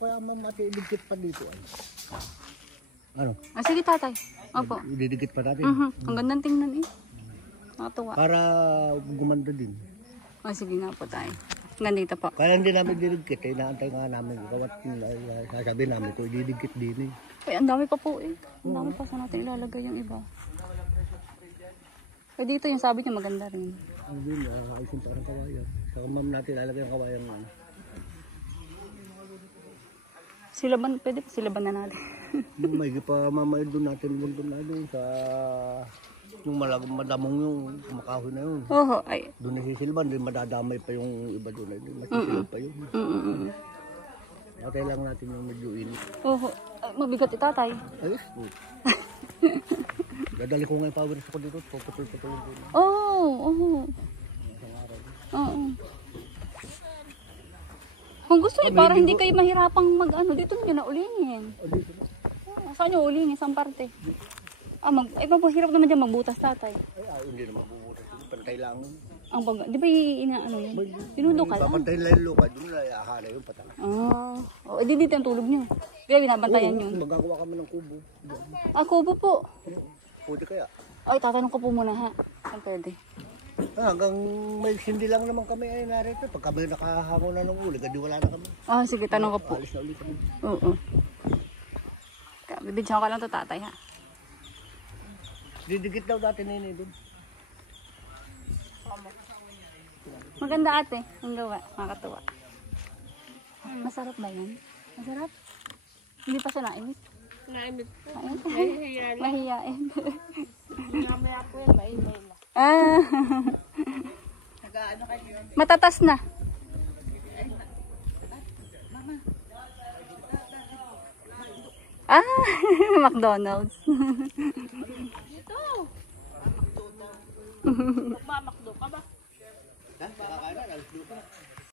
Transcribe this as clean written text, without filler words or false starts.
kaya mamati idikit pa dito ay. Ano? Ah, sige tatay. Opo. Ididikit pa natin. Ang gandang tingnan eh. Nakatuwa. Para gumanda din. Ah, sige nga po tayo. Ganito po. Kaya hindi namin didikit eh. Inaantay nga namin. Kawat sasabihin namin kung ididikit din eh. Ay, ang dami pa po eh. Ang dami pa sa natin ilalagay yung iba. Eh dito yung sabi niya maganda rin. Ano din, ayusin parang kawayan. Saka ma'am natin lalagay ang kawayan nga. Silaban, pwede pa silaban na natin. May pa mamay doon natin doon na doon sa yung madamong yung kumakahoy na yun. Oo, ay. Doon nasisilban, din madadamay pa yung iba doon. Masisilban pa yun. Natay lang natin yung medyo init. Oo, mabigat itatay. Ayos po. Dadali ko nga yung power ko dito. Puputol-putol ko. Oo. Kung gusto niyo, para hindi kayo mahirapang mag-ano, dito nyo na ulingin. Saan nyo ulingin? Saan parte? Ay, hirap naman dyan magbutas tatay. Ay, hindi na magbubutas. Pantay lang. Ang pag, di ba inaano yan? Pinudo ka lang? Papantay lang yung lupa. Doon na ahana yung patala. O, di dito ang tulog nyo. Kaya binabantayan nyo. Magagawa kami ng kubo. Kubo po. Pwede kaya? Ay, tatanong ko po muna ha. Kung pwede. Hanggang may sindi lang naman kami ay narito. Pag kami nakahango na ng uli, hindi wala na kami. Sige, tanong ko po. Alis na ulit kami. Oo. Bibidyan ko lang to tatay ha. Didikit daw dati nini doon. Maganda ate. Ang gawa. Makakatuwa. Masarap ba yan? Masarap? Hindi pa siya naimit? Naimit po. Mahiyain. Mamaya po yan, maimay na. Nag-ano kayo? Matatas na. McDonald's. Dito! Magmamakdo ka ba? Ha? Kakain na, alis doon ka na.